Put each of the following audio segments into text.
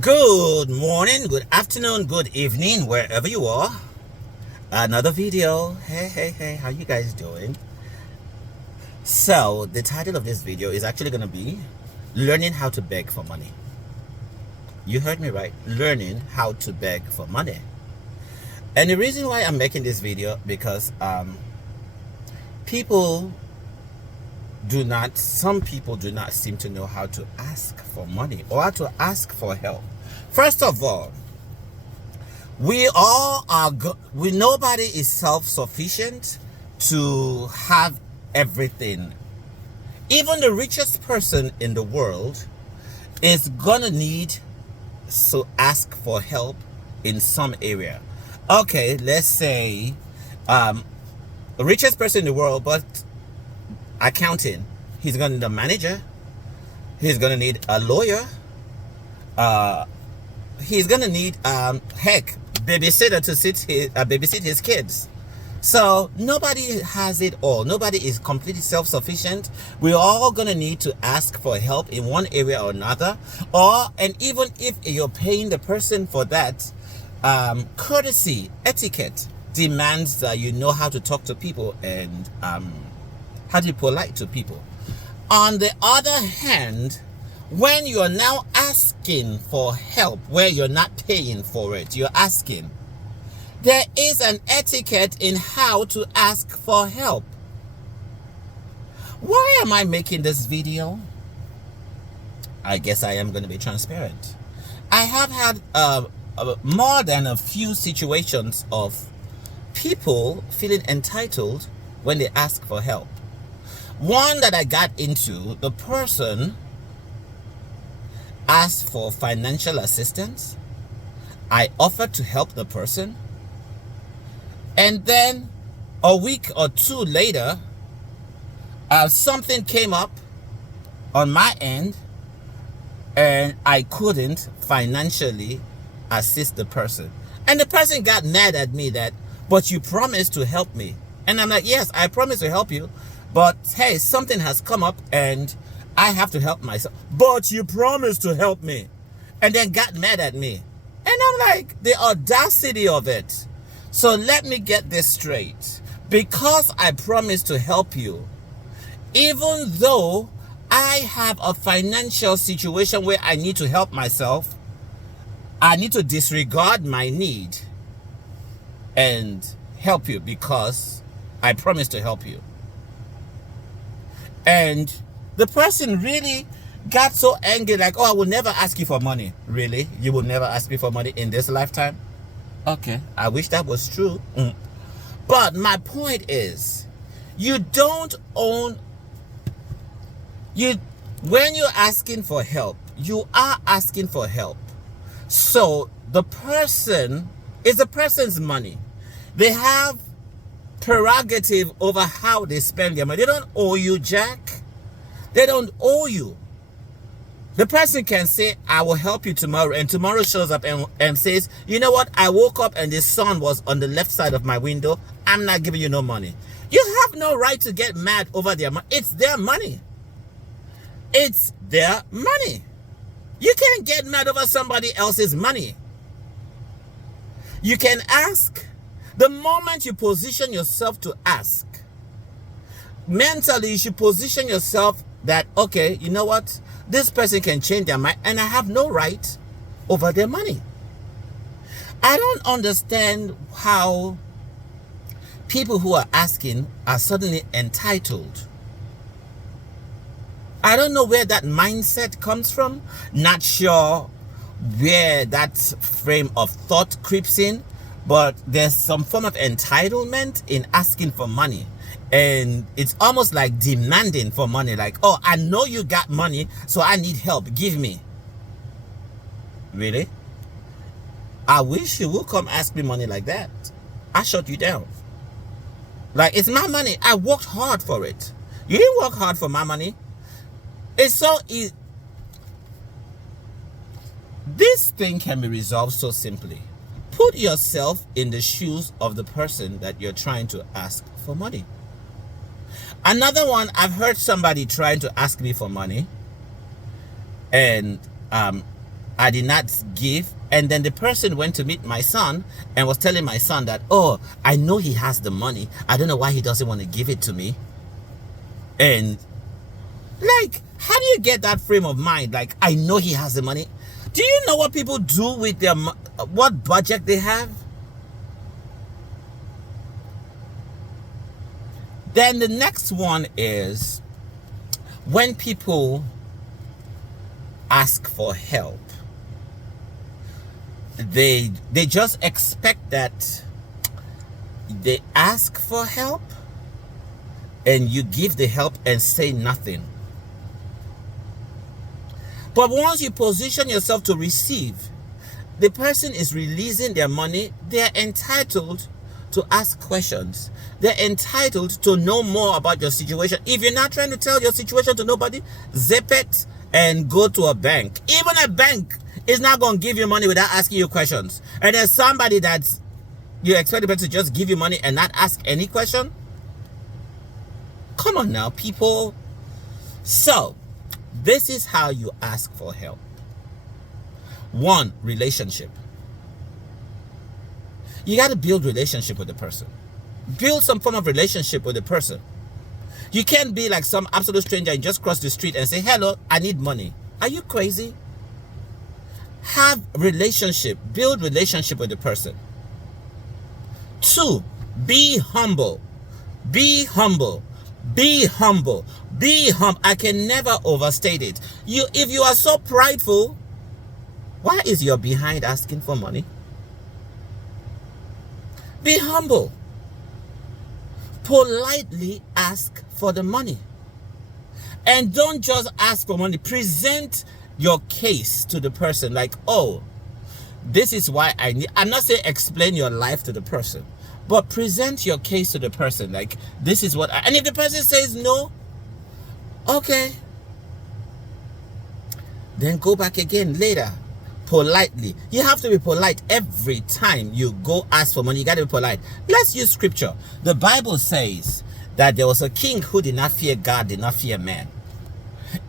Good morning, good afternoon, good evening, wherever you are. Another video. Hey, how you guys doing? So, the title of this video is actually going to be Learning How to Beg for Money. You heard me right. Learning how to beg for money. And the reason why I'm making this video, because some people do not seem to know how to ask for money or how to ask for help. First of all, nobody is self-sufficient to have everything. Even the richest person in the world is gonna need to ask for help in some area. Okay, let's say the richest person in the world, but accounting, he's gonna need a manager, he's gonna need a lawyer, he's gonna need babysitter to babysit his kids. So nobody has it all. Nobody is completely self-sufficient. We're all gonna need to ask for help in one area or another, and even if you're paying the person for that, courtesy, etiquette demands that you know how to talk to people and how to be polite to people. On the other hand, when you're now asking for help where you're not paying for it, you're asking, there is an etiquette in how to ask for help. Why am I making this video? I guess I am going to be transparent. I have had more than a few situations of people feeling entitled when they ask for help. One that I got into, the person asked for financial assistance. I offered to help the person. And then a week or two later, something came up on my end and I couldn't financially assist the person. And the person got mad at me that, but you promised to help me. And I'm like, yes, I promised to help you. But hey, something has come up and I have to help myself. But you promised to help me. And then got mad at me. And I'm like, the audacity of it. So let me get this straight. Because I promised to help you, even though I have a financial situation where I need to help myself, I need to disregard my need and help you because I promised to help you. And the person really got so angry, like, oh, I will never ask you for money. Really? You will never ask me for money in this lifetime? Okay, I wish that was true. But my point is, when you're asking for help, you are asking for help. So the person is the person's money. They have prerogative over how they spend their money. They don't owe you jack. They don't owe you. The person can say, I will help you tomorrow, and tomorrow shows up and says, you know what, I woke up and the sun was on the left side of my window. I'm not giving you no money. You have no right to get mad over their money. It's their money. It's their money. You can't get mad over somebody else's money. You can ask. The moment you position yourself to ask, mentally you should position yourself that, okay, you know what? This person can change their mind and I have no right over their money. I don't understand how people who are asking are suddenly entitled. I don't know where that mindset comes from. Not sure where that frame of thought creeps in. But there's some form of entitlement in asking for money. And it's almost like demanding for money. Like, oh, I know you got money, so I need help. Give me. Really? I wish you would come ask me money like that. I shut you down. Like, it's my money. I worked hard for it. You didn't work hard for my money. It's so easy. This thing can be resolved so simply. Put yourself in the shoes of the person that you're trying to ask for money. Another one, I've heard somebody trying to ask me for money, and I did not give. And then the person went to meet my son and was telling my son that, oh, I know he has the money. I don't know why he doesn't want to give it to me. And like, how do you get that frame of mind? Like, I know he has the money. Do you know what people do with their, what budget they have? Then the next one is when people ask for help. They just expect that they ask for help and you give the help and say nothing. But once you position yourself to receive, the person is releasing their money. They're entitled to ask questions. They're entitled to know more about your situation. If you're not trying to tell your situation to nobody, zip it and go to a bank. Even a bank is not going to give you money without asking you questions. And there's somebody that you expect the person to just give you money and not ask any question? Come on now, people. So, this is how you ask for help. 1, relationship. You got to build relationship with the person. Build some form of relationship with the person. You can't be like some absolute stranger and just cross the street and say, hello, I need money. Are you crazy? Have relationship. Build relationship with the person. 2, be humble. Be humble. Be humble. Be humble. I can never overstate it. If you are so prideful, why is your behind asking for money? Be humble. Politely ask for the money. And don't just ask for money. Present your case to the person like, oh, this is why I need. I'm not saying explain your life to the person, but present your case to the person like, this is what and if the person says no, okay, then go back again later. Politely. You have to be polite every time you go ask for money. You got to be polite. Let's use scripture. The Bible says that there was a king who did not fear God, did not fear man.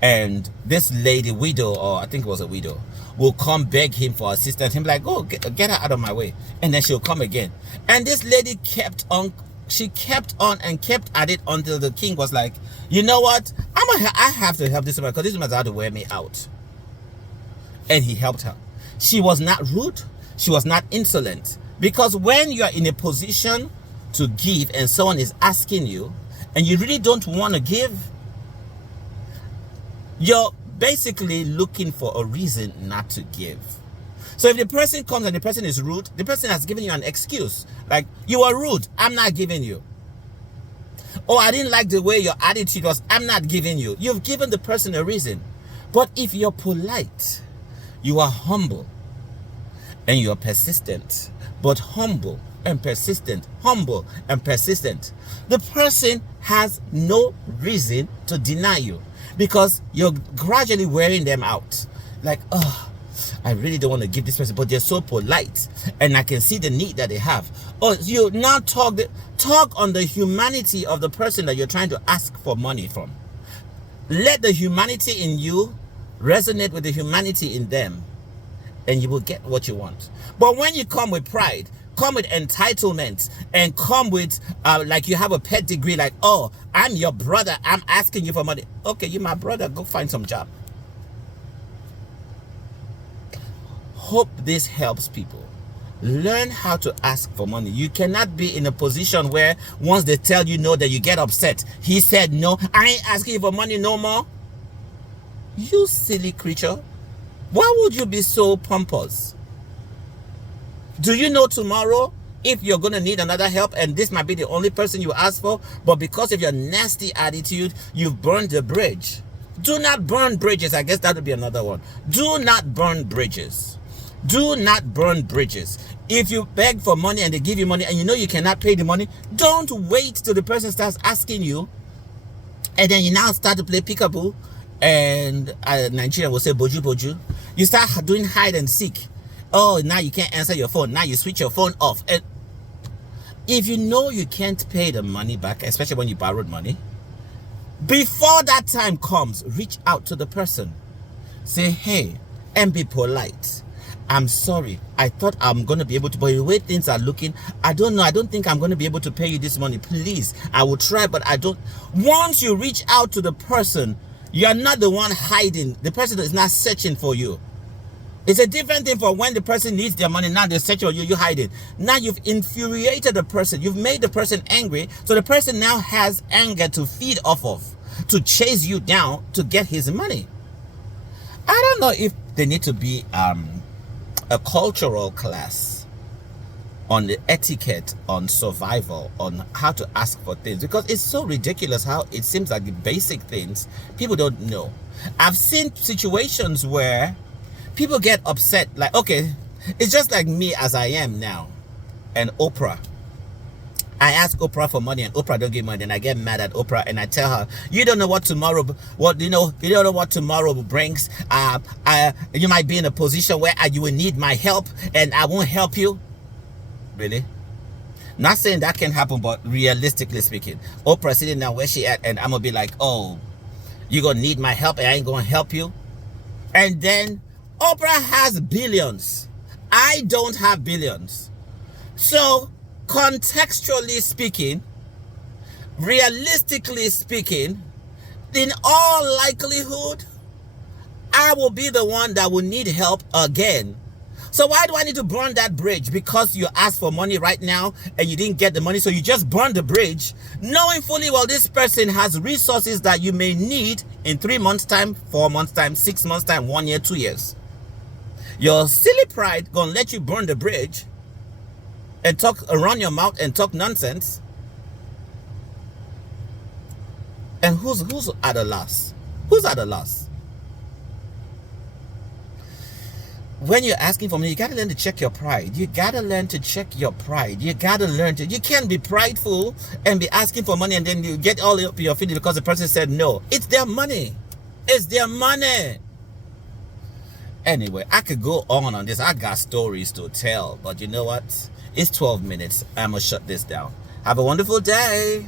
And this lady, widow, or I think it was a widow, will come beg him for assistance. He'll be like, oh, get her out of my way. And then she'll come again. And this lady kept on, she kept on and kept at it until the king was like, you know what? I have to help this woman because this woman's out to wear me out. And he helped her. She was not rude. She was not insolent. Because when you are in a position to give and someone is asking you and you really don't want to give, you're basically looking for a reason not to give. So if the person comes and the person is rude, the person has given you an excuse. Like, you are rude, I'm not giving you. Or I didn't like the way your attitude was, I'm not giving you. You've given the person a reason. But if you're polite, you are humble and you are persistent, but humble and persistent, humble and persistent, the person has no reason to deny you because you're gradually wearing them out. Like, oh, I really don't want to give this person, but they're so polite and I can see the need that they have. Or you now talk on the humanity of the person that you're trying to ask for money from. Let the humanity in you resonate with the humanity in them, and you will get what you want. But when you come with pride, come with entitlement, and come with like you have a pedigree, like, oh, I'm your brother, I'm asking you for money. Okay, you're my brother, go find some job. Hope this helps people. Learn how to ask for money. You cannot be in a position where once they tell you no, that you get upset. He said no, I ain't asking you for money no more. You silly creature. Why would you be so pompous? Do you know tomorrow if you're going to need another help and this might be the only person you ask for, but because of your nasty attitude, you've burned the bridge? Do not burn bridges. I guess that would be another one. Do not burn bridges. Do not burn bridges. If you beg for money and they give you money and you know you cannot pay the money, don't wait till the person starts asking you and then you now start to play peekaboo, and Nigeria will say boju boju. You start doing hide and seek. Oh, now you can't answer your phone. Now you switch your phone off. And if you know you can't pay the money back, especially when you borrowed money, before that time comes, reach out to the person. Say, hey, and be polite. I'm sorry, I thought I'm going to be able to, but the way things are looking, I don't know, I don't think I'm going to be able to pay you this money. Please, I will try, but I don't. Once you reach out to the person, you're not the one hiding. The person is not searching for you. It's a different thing for when the person needs their money. Now they're searching for you, you're hiding. Now you've infuriated the person. You've made the person angry. So the person now has anger to feed off of, to chase you down to get his money. I don't know if there need to be a cultural class on the etiquette, on survival, on how to ask for things, because it's so ridiculous how it seems like the basic things people don't know. I've seen situations where people get upset, like, okay, it's just like me as I am now and Oprah. I ask Oprah for money and Oprah don't give money, and I get mad at Oprah and I tell her, you don't know what tomorrow, you don't know what tomorrow brings. You might be in a position where you will need my help and I won't help you. Really? Not saying that can happen, but realistically speaking, Oprah sitting down where she at and I'm gonna be like, oh, you gonna need my help and I ain't gonna help you? And then Oprah has billions. I don't have billions. So contextually speaking, realistically speaking, in all likelihood, I will be the one that will need help again. So why do I need to burn that bridge? Because you asked for money right now and you didn't get the money, so you just burn the bridge, knowing fully well this person has resources that you may need in 3 months time, 4 months time, 6 months time, 1 year, 2 years. Your silly pride gonna let you burn the bridge and talk, run your mouth and talk nonsense. And who's at a loss? Who's at a loss? When you're asking for money, you gotta learn to check your pride. You gotta learn to check your pride. You gotta learn to, you can't be prideful and be asking for money and then you get all up your feet because the person said no. It's their money. It's their money. Anyway, I could go on this. I got stories to tell, but you know what? It's 12 minutes. I'm gonna shut this down. Have a wonderful day.